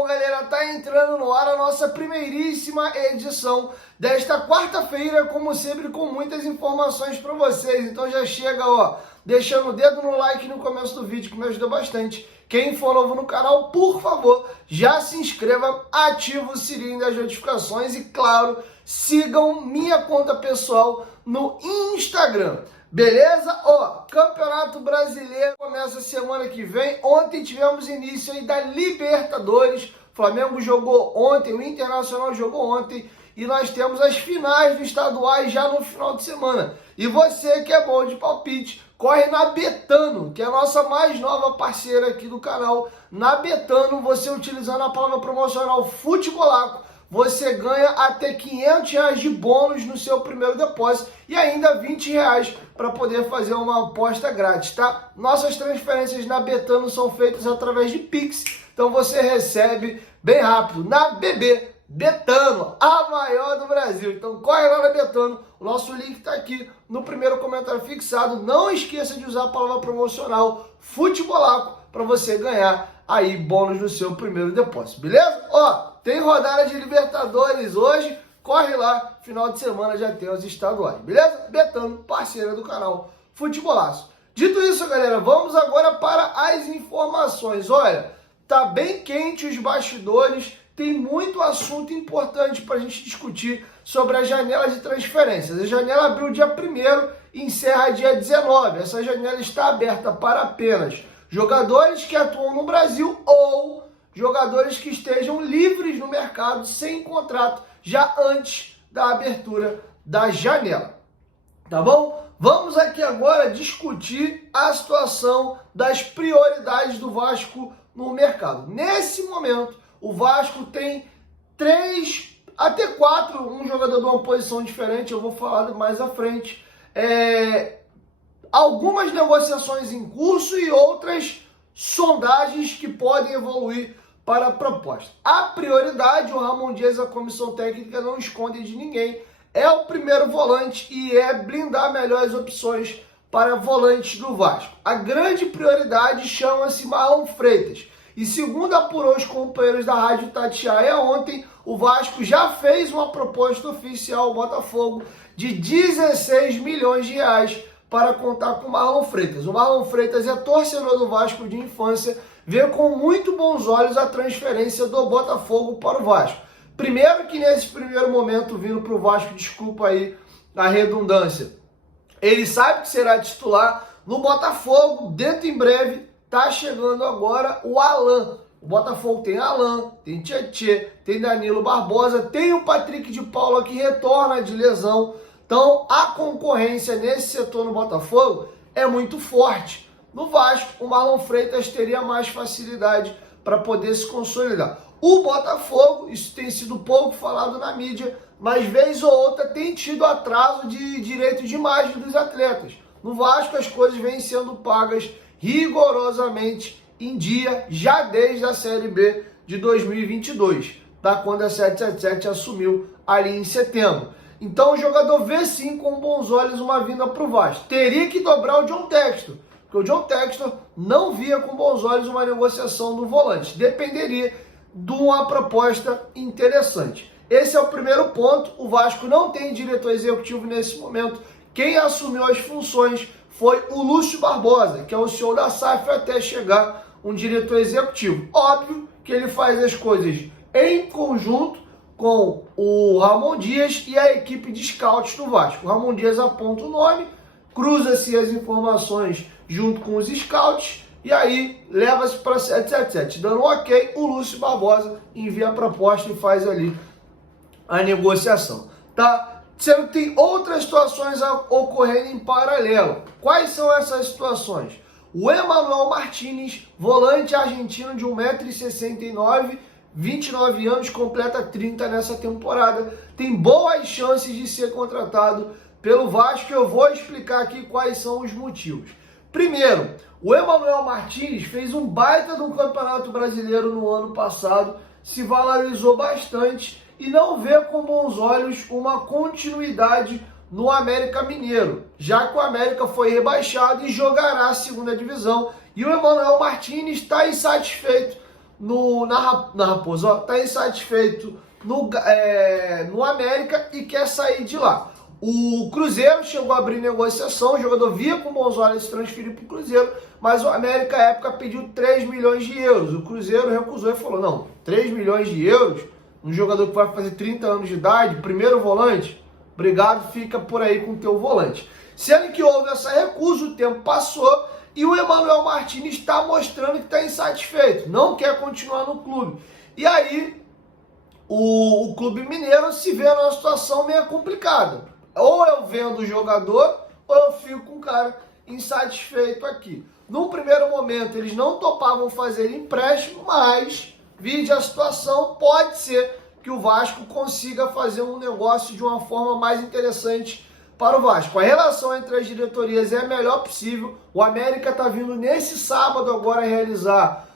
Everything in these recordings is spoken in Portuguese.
Bom, galera, tá entrando no ar a nossa primeiríssima edição desta quarta-feira, como sempre, com muitas informações para vocês. Então já chega, ó, deixando o dedo no like no começo do vídeo, que me ajuda bastante. Quem for novo no canal, por favor, já se inscreva, ativa o sininho das notificações e, claro, sigam minha conta pessoal no Instagram. Beleza? Ó, Campeonato Brasileiro começa semana que vem. Ontem tivemos início aí da Libertadores. O Flamengo jogou ontem, o Internacional jogou ontem. E nós temos as finais dos estaduais já no final de semana. E você que é bom de palpite, corre na Betano, que é a nossa mais nova parceira aqui do canal. Na Betano, você utilizando a palavra promocional Futebolaco, você ganha até R$500 de bônus no seu primeiro depósito e ainda R$20 para poder fazer uma aposta grátis, tá? Nossas transferências na Betano são feitas através de Pix, então você recebe bem rápido na BB Betano, a maior do Brasil. Então corre lá na Betano, o nosso link está aqui no primeiro comentário fixado. Não esqueça de usar a palavra promocional Futebolaco para você ganhar aí bônus no seu primeiro depósito, beleza? Ó, tem rodada de Libertadores hoje, corre lá, final de semana já tem os estaduais, beleza? Betano, parceira do canal Futebolaço. Dito isso, galera, vamos agora para as informações. Olha, tá bem quente os bastidores, tem muito assunto importante para a gente discutir sobre a janela de transferências. A janela abriu dia 1º e encerra dia 19. Essa janela está aberta para apenas jogadores que atuam no Brasil ou jogadores que estejam livres no mercado sem contrato já antes da abertura da janela. Tá bom? Vamos aqui agora discutir a situação das prioridades do Vasco no mercado. Nesse momento, o Vasco tem 3, até 4, um jogador de uma posição diferente, eu vou falar mais à frente. Algumas negociações em curso e outras sondagens que podem evoluir para a proposta. A prioridade, o Ramon Dias, a comissão técnica não esconde de ninguém, é o primeiro volante e é blindar melhores opções para volantes do Vasco. A grande prioridade chama-se Marlon Freitas. E segundo apurou os companheiros da Rádio Itatiaia ontem, o Vasco já fez uma proposta oficial ao Botafogo de 16 milhões de reais para contar com o Marlon Freitas. O Marlon Freitas é torcedor do Vasco de infância, vê com muito bons olhos a transferência do Botafogo para o Vasco. Primeiro que nesse primeiro momento vindo para o Vasco, desculpa aí a redundância, ele sabe que será titular no Botafogo, dentro em breve. Tá chegando agora o Alan. O Botafogo tem Alan, tem Tietê, tem Danilo Barbosa, tem o Patrick de Paula que retorna de lesão. Então a concorrência nesse setor no Botafogo é muito forte. No Vasco, o Marlon Freitas teria mais facilidade para poder se consolidar. O Botafogo, isso tem sido pouco falado na mídia, mas vez ou outra tem tido atraso de direito de imagem dos atletas. No Vasco as coisas vêm sendo pagas rigorosamente em dia, já desde a Série B de 2022, tá? Quando a 777 assumiu ali em setembro. Então o jogador vê sim com bons olhos uma vinda para o Vasco. Teria que dobrar o John Textor, porque o John Textor não via com bons olhos uma negociação do volante. Dependeria de uma proposta interessante. Esse é o primeiro ponto. O Vasco não tem diretor executivo nesse momento. Quem assumiu as funções foi o Lúcio Barbosa, que é o CEO da SAF, até chegar um diretor executivo. Óbvio que ele faz as coisas em conjunto com o Ramon Dias e a equipe de scouts do Vasco. O Ramon Dias aponta o nome, cruza-se as informações junto com os scouts e aí leva-se para 777. Dando um ok, o Lúcio Barbosa envia a proposta e faz ali a negociação. Tá? Sendo que tem outras situações ocorrendo em paralelo. Quais são essas situações? O Emanuel Martínez, volante argentino de 1,69 m, 29 anos, completa 30 nessa temporada. Tem boas chances de ser contratado pelo Vasco. Eu vou explicar aqui quais são os motivos. Primeiro, o Emanuel Martínez fez um baita do Campeonato Brasileiro no ano passado, se valorizou bastante e não vê com bons olhos uma continuidade no América Mineiro, já que o América foi rebaixado e jogará a segunda divisão. E o Emanuel Martínez está insatisfeito na Raposa, está insatisfeito no América e quer sair de lá. O Cruzeiro chegou a abrir negociação, o jogador via com bons olhos se transferir para o Cruzeiro, mas o América, à época, pediu 3 milhões de euros. O Cruzeiro recusou e falou, não, 3 milhões de euros, um jogador que vai fazer 30 anos de idade, primeiro volante, obrigado, fica por aí com o teu volante. Sendo que houve essa recusa, o tempo passou e o Emmanuel Martínez está mostrando que está insatisfeito, não quer continuar no clube. E aí, o clube mineiro se vê numa situação meio complicada. Ou eu vendo o jogador, ou eu fico com o cara insatisfeito aqui. Num primeiro momento, eles não topavam fazer empréstimo, mas, vide a situação, pode ser que o Vasco consiga fazer um negócio de uma forma mais interessante para o Vasco. A relação entre as diretorias é a melhor possível. O América está vindo nesse sábado agora realizar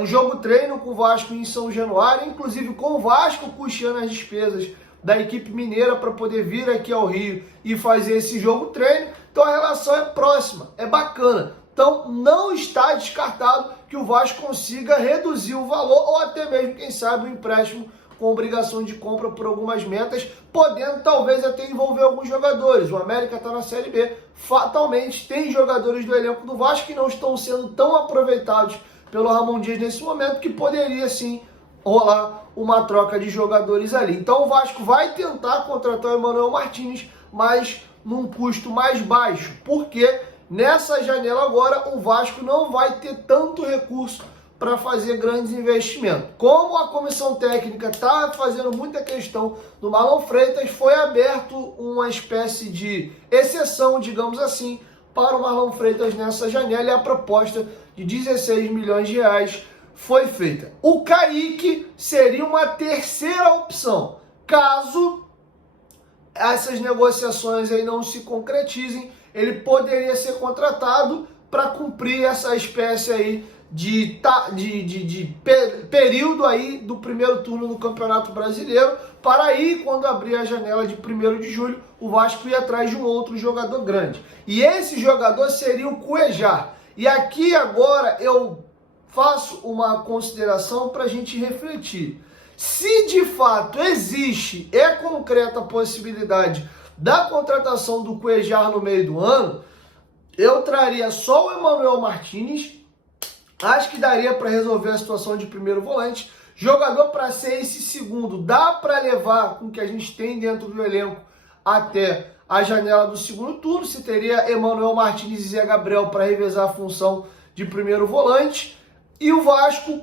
um jogo treino com o Vasco em São Januário, inclusive com o Vasco custeando as despesas da equipe mineira para poder vir aqui ao Rio e fazer esse jogo treino. Então a relação é próxima, é bacana. Então não está descartado que o Vasco consiga reduzir o valor ou até mesmo, quem sabe, um empréstimo com obrigação de compra por algumas metas, podendo talvez até envolver alguns jogadores. O América está na Série B, fatalmente tem jogadores do elenco do Vasco que não estão sendo tão aproveitados pelo Ramon Dias nesse momento, que poderia sim rolar uma troca de jogadores ali. Então o Vasco vai tentar contratar o Emmanuel Martínez, mas num custo mais baixo, porque nessa janela agora o Vasco não vai ter tanto recurso para fazer grandes investimentos. Como a comissão técnica está fazendo muita questão do Marlon Freitas, foi aberto uma espécie de exceção, digamos assim, para o Marlon Freitas nessa janela, e a proposta de 16 milhões de reais foi feita. O Kaique seria uma terceira opção, caso essas negociações aí não se concretizem. Ele poderia ser contratado para cumprir essa espécie aí de período aí do primeiro turno do Campeonato Brasileiro, para aí, quando abrir a janela de 1º de julho, o Vasco ir atrás de um outro jogador grande. E esse jogador seria o Cuéllar. E aqui agora eu faço uma consideração para a gente refletir. Se de fato existe, é concreta a possibilidade da contratação do Cuéllar no meio do ano, eu traria só o Emmanuel Martínez. Acho que daria para resolver a situação de primeiro volante. Jogador para ser esse segundo, dá para levar com o que a gente tem dentro do elenco até a janela do segundo turno. Se teria Emmanuel Martínez e Zé Gabriel para revezar a função de primeiro volante. E o Vasco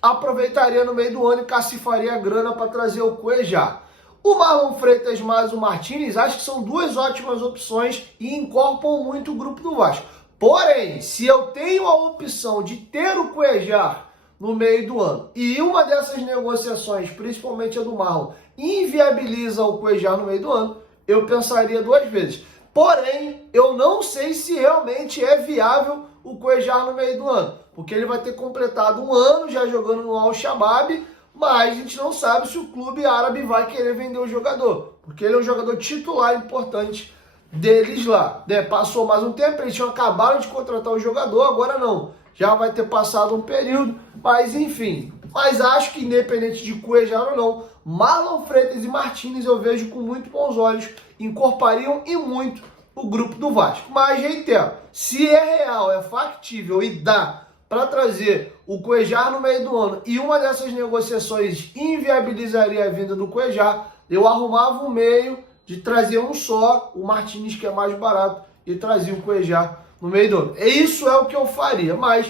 aproveitaria no meio do ano e cacifaria a grana para trazer o Cuéllar. O Marlon Freitas mais o Martínez, acho que são duas ótimas opções e incorporam muito o grupo do Vasco. Porém, se eu tenho a opção de ter o Cuéllar no meio do ano e uma dessas negociações, principalmente a do Marlon, inviabiliza o Cuéllar no meio do ano, eu pensaria duas vezes. Porém, eu não sei se realmente é viável o Cuéllar no meio do ano, porque ele vai ter completado um ano já jogando no Al-Shabaab, mas a gente não sabe se o clube árabe vai querer vender o jogador, porque ele é um jogador titular importante deles lá. Passou mais um tempo, eles tinham acabado de contratar o jogador, agora não. Já vai ter passado um período, mas enfim. Mas acho que independente de Cuéllar ou não, Marlon Freitas e Martínez eu vejo com muito bons olhos, incorporariam e muito o grupo do Vasco. Mas, reitero, se é real, é factível e dá para trazer o Cuéllar no meio do ano e uma dessas negociações inviabilizaria a vinda do Cuéllar, eu arrumava um meio de trazer um só, o Martínez, que é mais barato, e trazer o Cuéllar no meio do ano. Isso é o que eu faria, mas,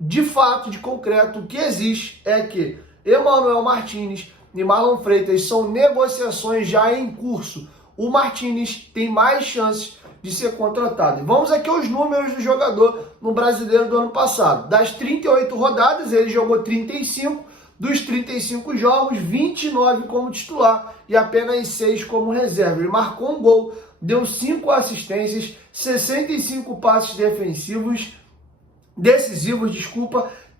de fato, de concreto, o que existe é que Emmanuel Martínez e Marlon Freitas são negociações já em curso. O Martínez tem mais chances de ser contratado. E vamos aqui aos números do jogador no Brasileiro do ano passado. Das 38 rodadas, ele jogou 35, dos 35 jogos, 29 como titular e apenas 6 como reserva. Ele marcou um gol, deu 5 assistências, 65 passes decisivos,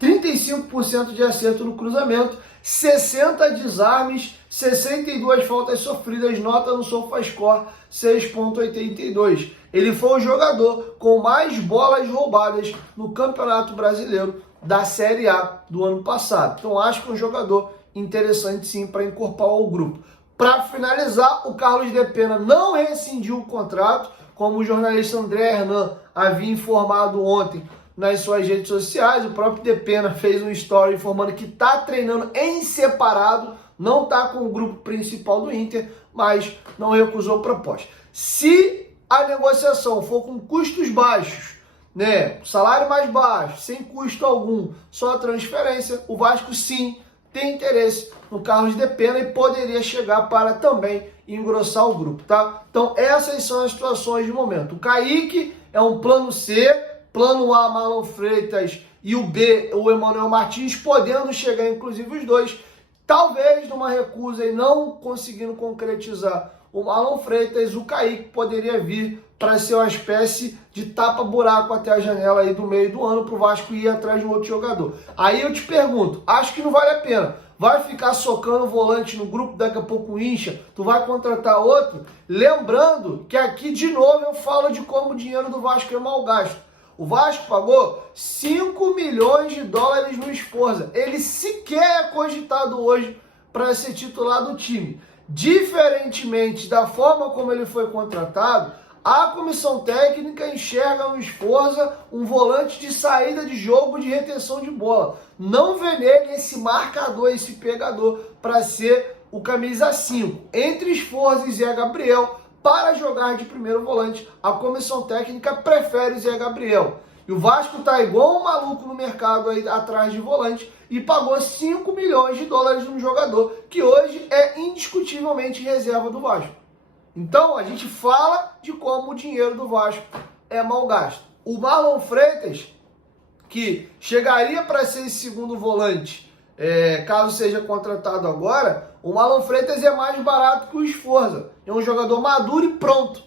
35% de acerto no cruzamento, 60 desarmes, 62 faltas sofridas, nota no SofaScore 6.82. Ele foi o jogador com mais bolas roubadas no Campeonato Brasileiro da Série A do ano passado. Então acho que é um jogador interessante sim para incorporar ao grupo. Para finalizar, o Carlos de Pena não rescindiu o contrato, como o jornalista André Hernan havia informado ontem nas suas redes sociais. O próprio de Pena fez um story informando que está treinando em separado, não está com o grupo principal do Inter, mas não recusou proposta. Se a negociação for com custos baixos, né, salário mais baixo, sem custo algum, só a transferência, o Vasco sim tem interesse no Carlos de Pena e poderia chegar para também engrossar o grupo, tá? Então essas são as situações de momento. O Kaique é um plano C, plano A, Marlon Freitas, e o B, o Emanuel Martins, podendo chegar inclusive os dois, talvez numa recusa e não conseguindo concretizar o Marlon Freitas, o Kaique poderia vir para ser uma espécie de tapa-buraco até a janela aí do meio do ano para o Vasco ir atrás de um outro jogador. Aí eu te pergunto, acho que não vale a pena. Vai ficar socando volante no grupo, daqui a pouco incha, tu vai contratar outro? Lembrando que aqui de novo eu falo de como o dinheiro do Vasco é mal gasto. O Vasco pagou 5 milhões de dólares no Sforza. Ele sequer é cogitado hoje para ser titular do time. Diferentemente da forma como ele foi contratado, a comissão técnica enxerga no Sforza um volante de saída de jogo, de retenção de bola. Não vê nele esse marcador, esse pegador para ser o camisa 5. Entre Sforza e Zé Gabriel, para jogar de primeiro volante, a comissão técnica prefere o Zé Gabriel. E o Vasco tá igual um maluco no mercado aí atrás de volante e pagou 5 milhões de dólares num jogador que hoje é indiscutivelmente reserva do Vasco. Então a gente fala de como o dinheiro do Vasco é mal gasto. O Marlon Freitas, que chegaria para ser esse segundo volante, caso seja contratado agora, o Marlon Freitas é mais barato que o Sforza. É um jogador maduro e pronto.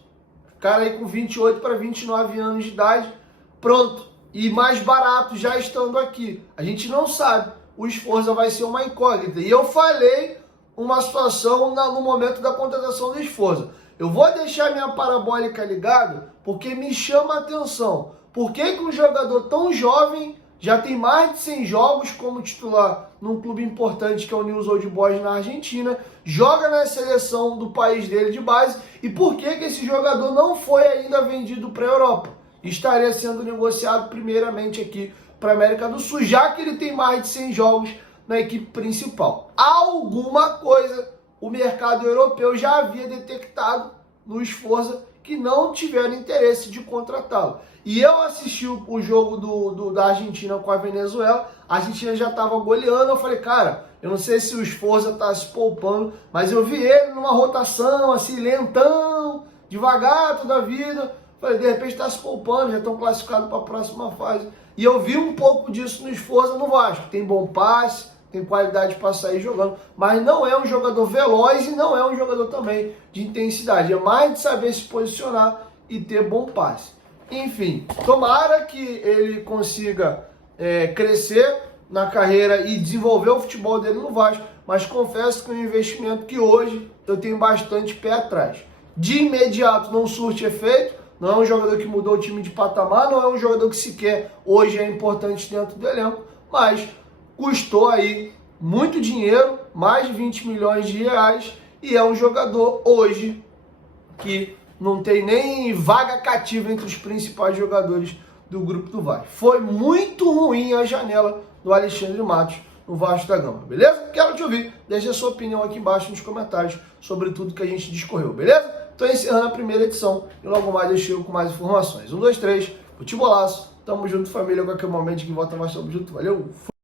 Cara aí com 28 para 29 anos de idade, pronto. E mais barato já estando aqui. A gente não sabe. O Sforza vai ser uma incógnita. E eu falei uma situação no momento da contratação do Sforza. Eu vou deixar minha parabólica ligada porque me chama a atenção. Por que um jogador tão jovem já tem mais de 100 jogos como titular num clube importante que é o Newell's Old Boys na Argentina, joga na seleção do país dele de base, e por que esse jogador não foi ainda vendido para a Europa? Estaria sendo negociado primeiramente aqui para a América do Sul, já que ele tem mais de 100 jogos na equipe principal. Alguma coisa o mercado europeu já havia detectado no Sforza que não tiveram interesse de contratá-lo. E eu assisti o jogo da Argentina com a Venezuela, a Argentina já estava goleando, eu falei, cara, eu não sei se o Sforza está se poupando, mas eu vi ele numa rotação, assim, lentão, devagar toda a vida, falei, de repente está se poupando, já estão classificados para a próxima fase. E eu vi um pouco disso no Sforza no Vasco, tem bom passe, tem qualidade para sair jogando, mas não é um jogador veloz e não é um jogador também de intensidade, é mais de saber se posicionar e ter bom passe. Enfim, tomara que ele consiga crescer na carreira e desenvolver o futebol dele no Vasco, mas confesso que é um investimento que hoje eu tenho bastante pé atrás. De imediato não surte efeito, não é um jogador que mudou o time de patamar, não é um jogador que sequer hoje é importante dentro do elenco, mas custou aí muito dinheiro, mais de 20 milhões de reais, e é um jogador hoje que não tem nem vaga cativa entre os principais jogadores do grupo do Vasco. Foi muito ruim a janela do Alexandre Matos no Vasco da Gama, beleza? Quero te ouvir, deixe a sua opinião aqui embaixo nos comentários sobre tudo que a gente discorreu, beleza? Estou encerrando a primeira edição e logo mais eu chego com mais informações. 1, 2, 3, futebolaço, tamo junto família, a qualquer momento que volta mais, tamo junto, valeu!